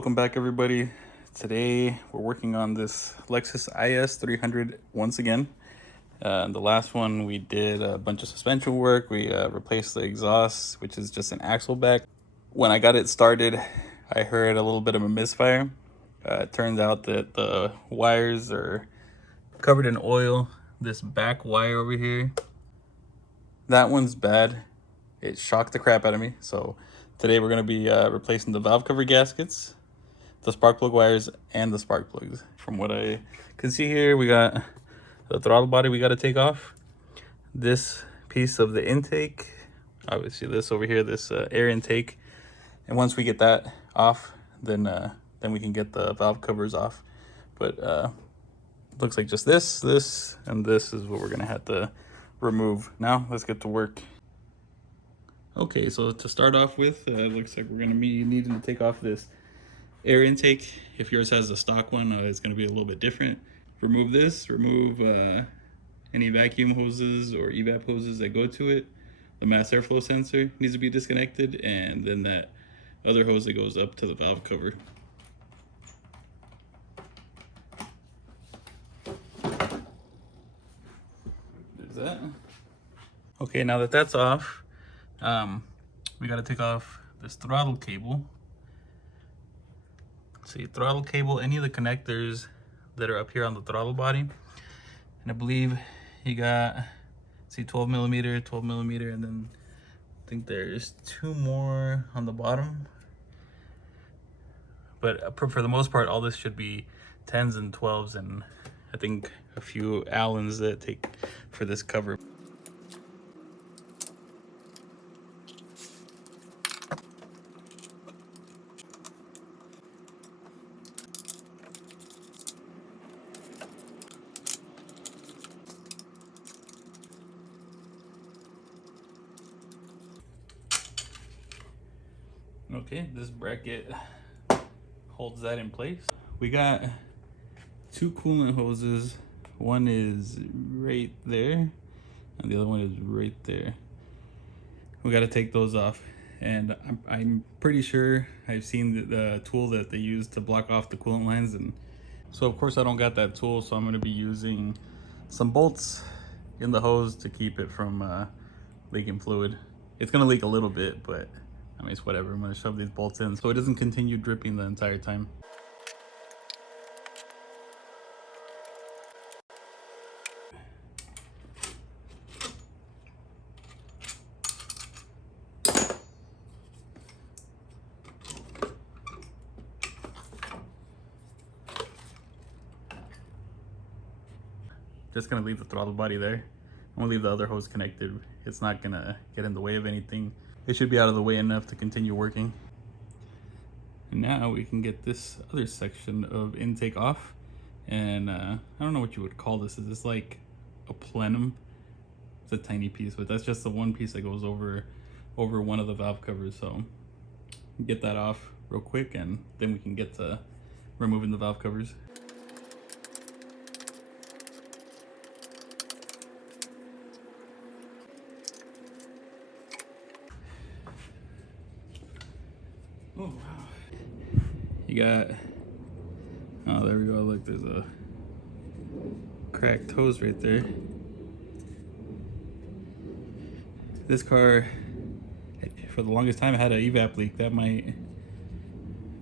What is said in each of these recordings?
Welcome back, everybody. Today we're working on this Lexus is300 once again. The last one we did a bunch of suspension work. We replaced the exhaust, which is just an axle back. When I got it started, I heard a little bit of a misfire. It turns out that the wires are covered in oil. This back wire over here, that one's bad. It shocked the crap out of me. So today we're going to be replacing the valve cover gaskets, the spark plug wires, and the spark plugs. From what I can see here, we got the throttle body we got to take off. This piece of the intake, obviously this over here, this air intake. And once we get that off, then we can get the valve covers off. But looks like just this, and this is what we're gonna have to remove. Now let's get to work. Okay, so to start off with, looks like we're gonna be needing to take off this air intake. If yours has a stock one, it's going to be a little bit different. Remove this, remove any vacuum hoses or evap hoses that go to it. The mass airflow sensor needs to be disconnected, and then that other hose that goes up to the valve cover. There's that. Okay, now that that's off, we got to take off this throttle cable. See, throttle cable, any of the connectors that are up here on the throttle body. And I believe you got, see, 12 millimeter, and then I think there's two more on the bottom. But for the most part, all this should be 10s and 12s, and I think a few Allens that take for this cover. Okay, this bracket holds that in place. We got two coolant hoses. One is right there, and the other one is right there. We got to take those off, and I'm pretty sure I've seen the tool that they use to block off the coolant lines, and so of course I don't got that tool, so I'm going to be using some bolts in the hose to keep it from leaking fluid. It's going to leak a little bit, but I mean, it's whatever. I'm going to shove these bolts in so it doesn't continue dripping the entire time. Just gonna leave the throttle body there. I'm gonna leave the other hose connected. It's not gonna get in the way of anything. It should be out of the way enough to continue working. And now we can get this other section of intake off. And I don't know what you would call this. Is this like a plenum? It's a tiny piece, but that's just the one piece that goes over one of the valve covers. So get that off real quick, and then we can get to removing the valve covers. Oh wow. You got, oh there we go, look, there's a cracked hose right there. This car, for the longest time, had an evap leak. That might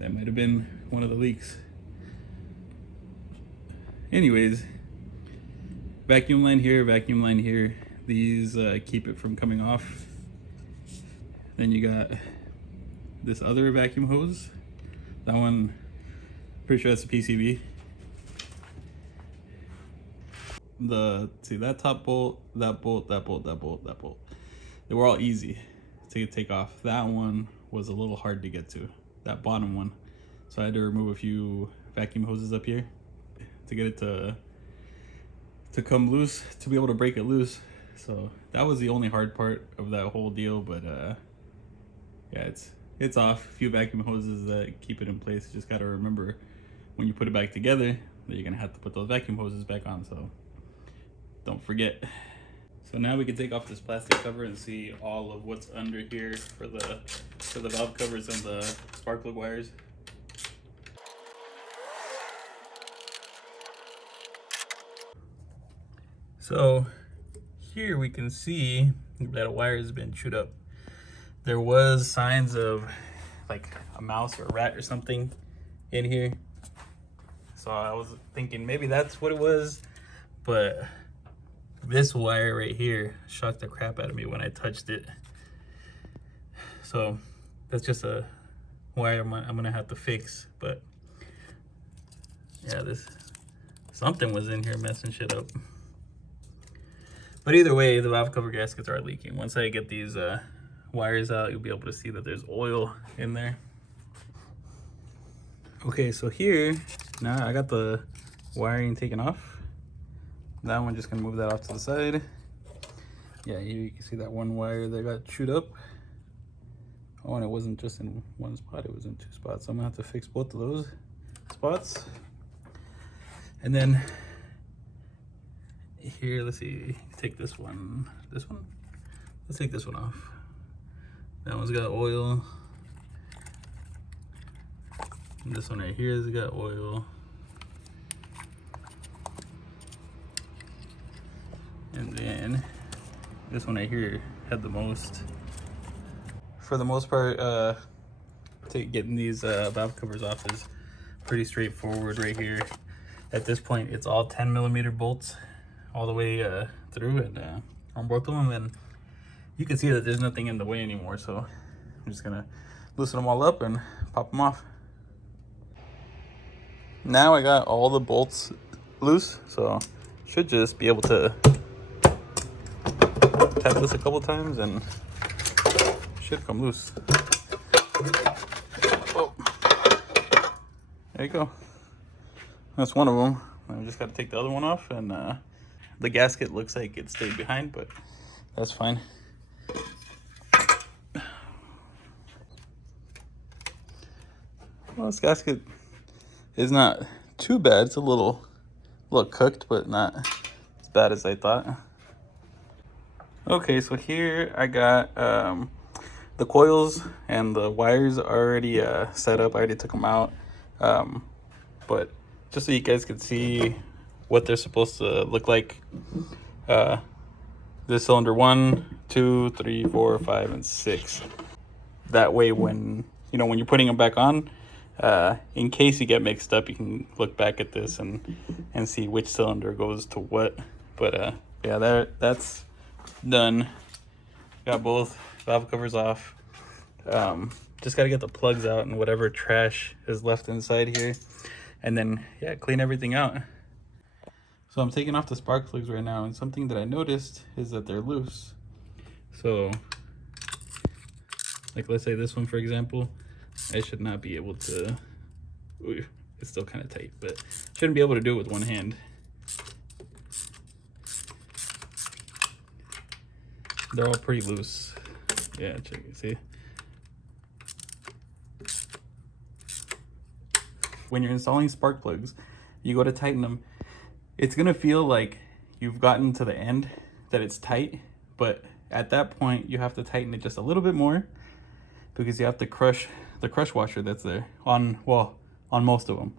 have been one of the leaks. Anyways, vacuum line here, vacuum line here. These keep it from coming off. Then you got this other vacuum hose. That one, pretty sure that's a PCB. See that top bolt, that bolt, that bolt, that bolt, that bolt. They were all easy to take off. That one was a little hard to get to, that bottom one. So I had to remove a few vacuum hoses up here to get it to come loose, to be able to break it loose. So that was the only hard part of that whole deal, but yeah, it's off. A few vacuum hoses that keep it in place. You just got to remember when you put it back together that you're gonna have to put those vacuum hoses back on, so don't forget. So now we can take off this plastic cover and see all of what's under here for the valve covers and the spark plug wires. So here we can see that a wire has been chewed up. There was signs of like a mouse or a rat or something in here. So I was thinking maybe that's what it was, but this wire right here shocked the crap out of me when I touched it. So that's just a wire I'm gonna have to fix, but yeah, something was in here messing shit up. But either way, the valve cover gaskets are leaking. Once I get these wires out, you'll be able to see that there's oil in there. Okay, so here, now I got the wiring taken off. That one, just gonna move that off to the side. Yeah, here you can see that one wire that got chewed up. Oh, and it wasn't just in one spot, it was in 2 spots. So I'm gonna have to fix both of those spots. And then here, let's see, take this one. Let's take this one off. That one's got oil. And this one right here has got oil. And then this one right here had the most. For the most part, getting these valve covers off is pretty straightforward right here. At this point, it's all 10mm bolts all the way through, and on both of them, and you can see that there's nothing in the way anymore. So I'm just gonna loosen them all up and pop them off. Now I got all the bolts loose, so should just be able to tap this a couple times and should come loose. Oh, there you go. That's one of them. I just got to take the other one off, and the gasket looks like it stayed behind, but that's fine. Well, this gasket is not too bad. It's a little cooked, but not as bad as I thought. Okay, so here I got the coils and the wires already set up. I already took them out, but just so you guys can see what they're supposed to look like. This cylinder 1, 2, 3, 4, 5, and 6. That way, when you're putting them back on, in case you get mixed up, you can look back at this and see which cylinder goes to what. But yeah, that's done. Got both valve covers off. Just got to get the plugs out and whatever trash is left inside here, and then yeah, clean everything out. So I'm taking off the spark plugs right now, and something that I noticed is that they're loose. So like, let's say this one, for example, I should not be able to, ooh, it's still kind of tight, but shouldn't be able to do it with one hand. They're all pretty loose. Yeah, check it, see? When you're installing spark plugs, you go to tighten them, it's gonna feel like you've gotten to the end, that it's tight, but at that point you have to tighten it just a little bit more, because you have to crush the crush washer that's there on most of them.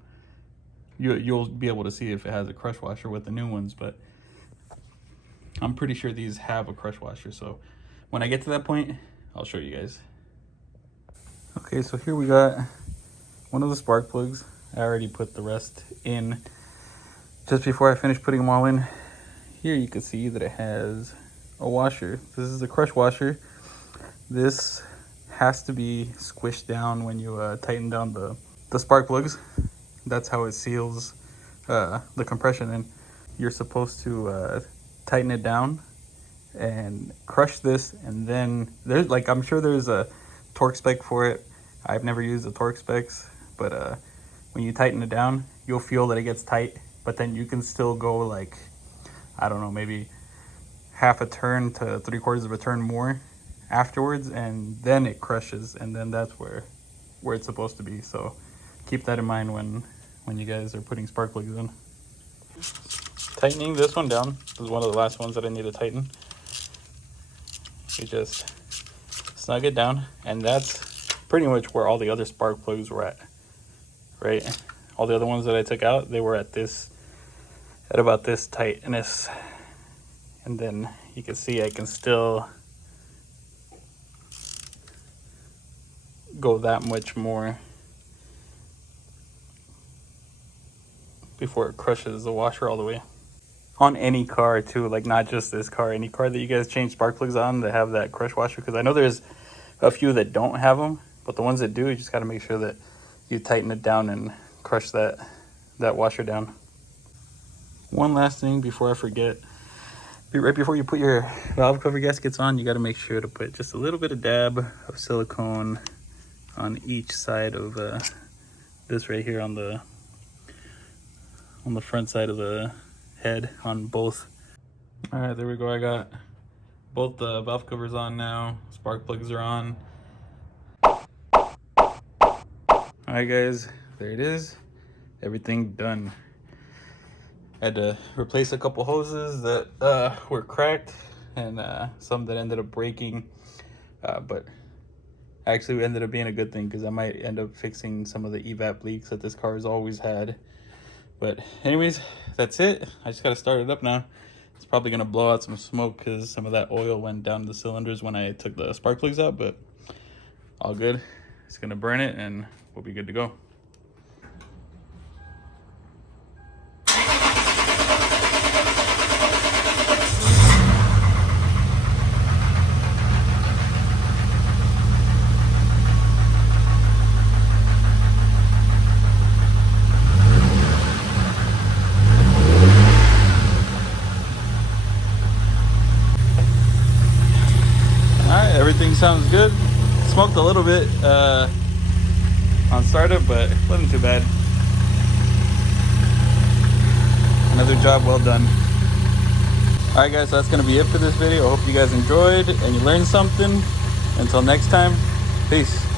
You'll be able to see if it has a crush washer with the new ones, but I'm pretty sure these have a crush washer. So when I get to that point, I'll show you guys. Okay, so here we got one of the spark plugs. I already put the rest in just before I finished putting them all in. Here you can see that it has a washer. This is a crush washer. This has to be squished down when you tighten down the spark plugs. That's how it seals the compression in. You're supposed to tighten it down and crush this, and then there's I'm sure there's a torque spec for it. I've never used the torque specs, but when you tighten it down, you'll feel that it gets tight, but then you can still go like, I don't know, maybe half a turn to 3/4 of a turn more afterwards, and then it crushes, and then that's where it's supposed to be. So keep that in mind when you guys are putting spark plugs in. Tightening this one down. This is one of the last ones that I need to tighten. You just snug it down, and that's pretty much where all the other spark plugs were at, right? All the other ones that I took out, they were at about this tightness. And then you can see I can still go that much more before it crushes the washer all the way. On any car too, like not just this car, any car that you guys change spark plugs on that have that crush washer, because I know there's a few that don't have them, but the ones that do, you just got to make sure that you tighten it down and crush that washer down. One last thing before I forget, right before you put your valve cover gaskets on, you got to make sure to put just a little bit of dab of silicone on each side of this right here on the front side of the head on both. All right, there we go. I got both the valve covers on now. Spark plugs are on. All right, guys, there it is. Everything done. I had to replace a couple hoses that were cracked and some that ended up breaking, but actually it ended up being a good thing because I might end up fixing some of the evap leaks that this car has always had. But anyways, that's it. I just got to start it up now. It's probably going to blow out some smoke because some of that oil went down the cylinders when I took the spark plugs out, but all good. It's going to burn it and we'll be good to go. Everything sounds good. Smoked a little bit on startup, but it wasn't too bad. Another job well done. Alright guys, so that's going to be it for this video. I hope you guys enjoyed and you learned something. Until next time, peace.